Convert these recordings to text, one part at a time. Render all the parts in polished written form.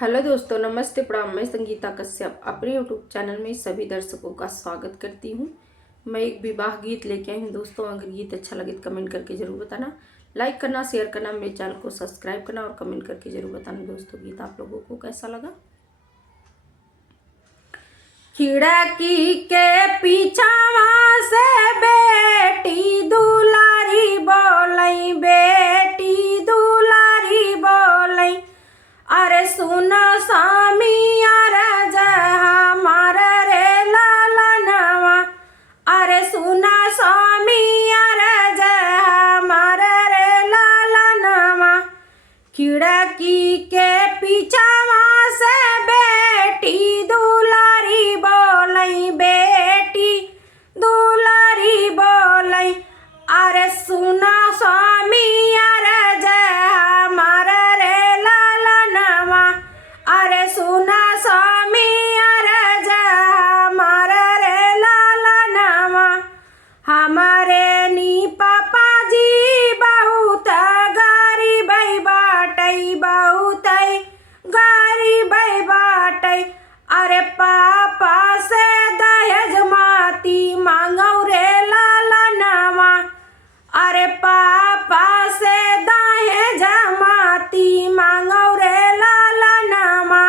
Hello दोस्तों, नमस्ते प्रणाम। मैं संगीता कश्यप अपने यूट्यूब चैनल में सभी दर्शकों का स्वागत करती हूँ। मैं एक विवाह गीत लेके आई हूँ दोस्तों। अगर गीत अच्छा लगे तो कमेंट करके ज़रूर बताना, लाइक करना, शेयर करना, मेरे चैनल को सब्सक्राइब करना और कमेंट करके ज़रूर बताना दोस्तों गीत आप लोगों को कैसा लगा। खिड़की के पीछावा से बेटी दुलारी बोलई, बेटी दुलारी बोलई, अरे सुन स्वामी अरज हमार रे लालनवा, अरे सुन स्वामी अरज हमार रे लालनवा। खिड़की के पीछावा से बेटी दुलारी बोलई, बेटी दुलारी बोलई, अरे सुन स्वामी अरज हमार रे लालनवा, अरे सुना स्वामी अरज हमार रे लालनवा। हमारे नी पापा जी बहुत गरीब बाटई, बहुत गरीब बाटई, अरे पापा से दहेज माती मांगौ रे लालनवा, अरे पापा से दहेज माती मांगौ रे लालनवा।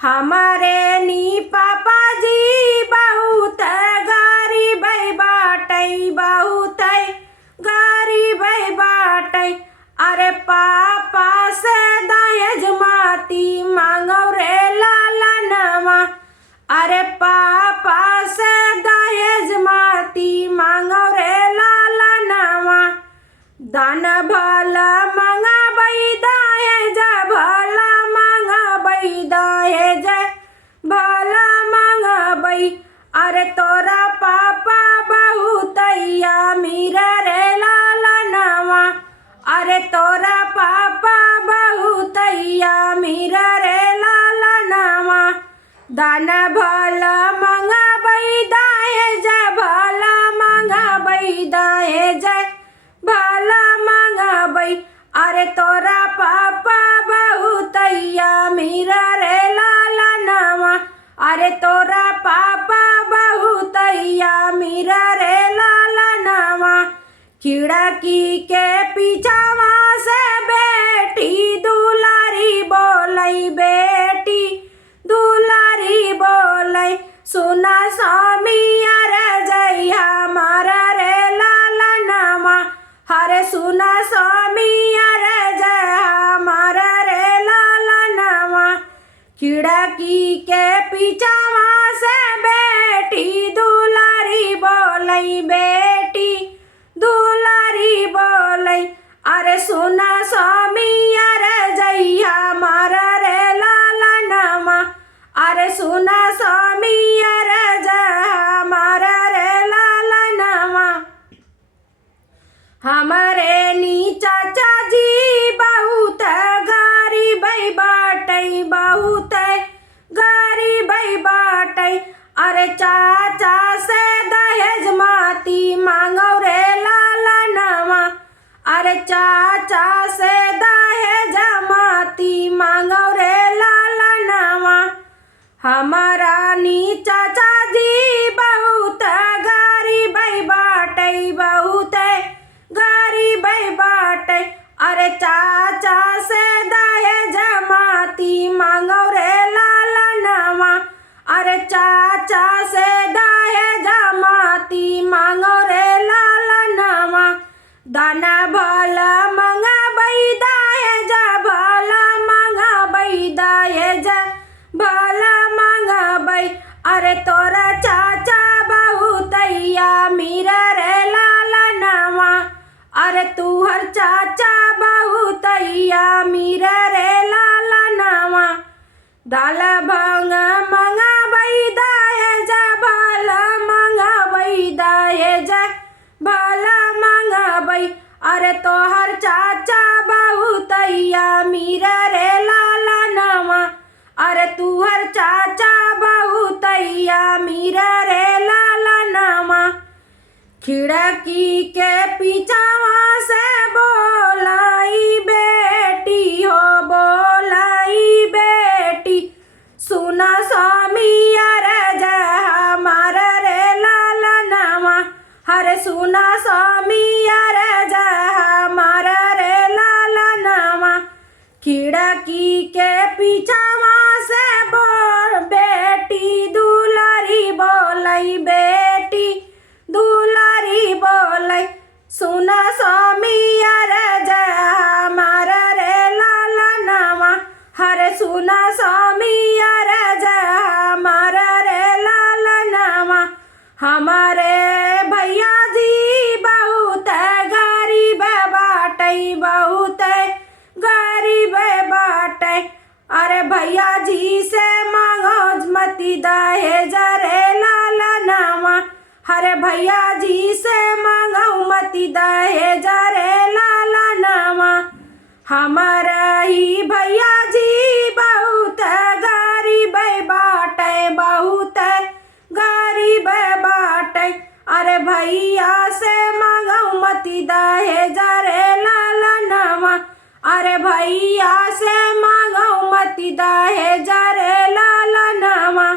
हमारे नी पापा जी बहुत गरीब बाटई, बहुत गरीब बाटई, अरे पापा से दहेज माती मांगौ रे लालनवा, अरे पापा से दहेज माती मांगौ रे लालनवा। दान भला मंगाबई दहेज, भला मंगाबई दहेज, भला मंगाबई, अरे तोरा पापा बहुत अमीर रे लालनवा, अरे तोरा पापा बहुत अमीर रे लालनवा। दान भला मंगाबई दहेज, भला मंगाबई दहेज, भला मंगाबई, अरे तोरा पापा बहुत अमीर रे लालनवा, अरे तोरा पापा बहुत अमीर रे लालनवा। खिड़की के पीछावा से बेटी दुलारी बोलई, बेटी दुलारी बोलई, सुना स्वामी अरज हमार रे लालनवा, हरे सुना स्वामी अरज हमार रे लालनवा। खिड़की के पीछावा से बेटी दुलारी बोलई, बेटी दुलारी बोलई, अरे सुना स्वामी अरज हमार रे लालनवा, अरे सुना स्वामी अरज हमार रे लालनवा। हमारे नी चाचा जी बहुत गरीब बाटई, बहुत गरीब बाटई, अरे चाचा से दहेज माती मांगौ रे लालनवा, अरे चाचा से दहेज माती मांगौ रे लालनवा। हमारा नी चाचा जी बहुत गरीब बाटई, बहुत गरीब बाटई, अरे चाचा से दहेज माती मांगौ रे लालनवा, अरे चाचा से दहेज माती मांगौ रे लालनवा। दान भला मंगाबई दहेज, भला मंगाबई दहेज, भला मंगाबई, अरे तोरा चाचा बहुत अमीर रे लालनवा, अरे तुहर चाचा बहुत अमीर रे लालनवा। दाल भांग मंगाबई दहेज, भला मंगाबई दहेज, भला मंगाबई, अरे तोहर चाचा बहुत अमीर रे लालनवा, अरे तुहर चाचा बहुत अमीर रे लालनवा। खिड़की के पीछावा से बोलाई बेटी हो, बोलाई बेटी। सुना स्वामी अरे जा हमार रे लालनवा खिड़की के पीछावा से बोल बेटी दुलारी बोलई बेटी दुलारी बोलई सुना स्वामी अरे जा हमार रे लालनवा हरे सुना स्वामी अरे जा हमार रे लालनवा हमारे भैया जी बहुत गरीब बाटई बहुत गरीब बाटई अरे भैया जी से मांगो मती दहेज रे लालनवा हरे भैया जी से मांगो मती दहेज रे लालनवा हमारा ही भैया जी बहुत गरीब बाटई बहुत गरीब बाटई अरे भैया से मांगो मती दहेज रे लालनवा अरे भैया से मांगो मती दहेज रे लालनवा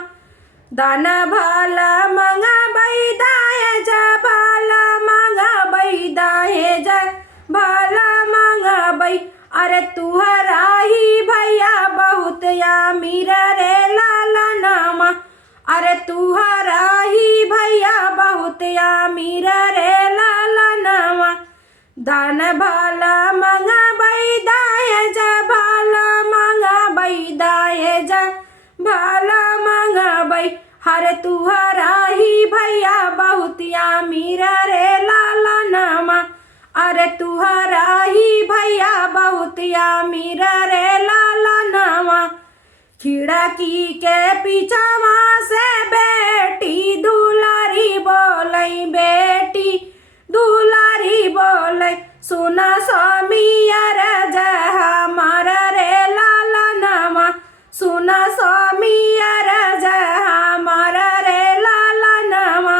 दान भला मंगबई दहेज भला मंगबई दहेज भला मंगबई अरे तुहरा ही भैया बहुत अमीर रे लालनवा अरे तुहरा ही भैया बहुत अमीर रे लालनवा दान भला मंगबई दहेज भला मंगबई दहेज भला मंगबई हरे तुहरा ही भैया बहुत अमीर रे लालनवा अरे तुहरा ही भैया बहुत अमीर रे लालनवा खिड़की के पीछावा से बेटी दुलारी बोलई बेटी दुलारी बोलई सुना स्वामी अरे जा हमार रे लालनवा सुना स्वामी अरे जा हमार रे लालनवा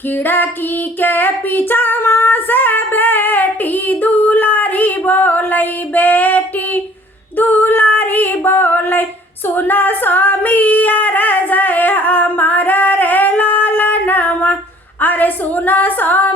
खिड़की के पीछावा से बेटी दुलारी बोलई बेटी दुलारी बोलई सुना स्वामी अरे जय हमार रे लालनवा अरे सुना स्वामी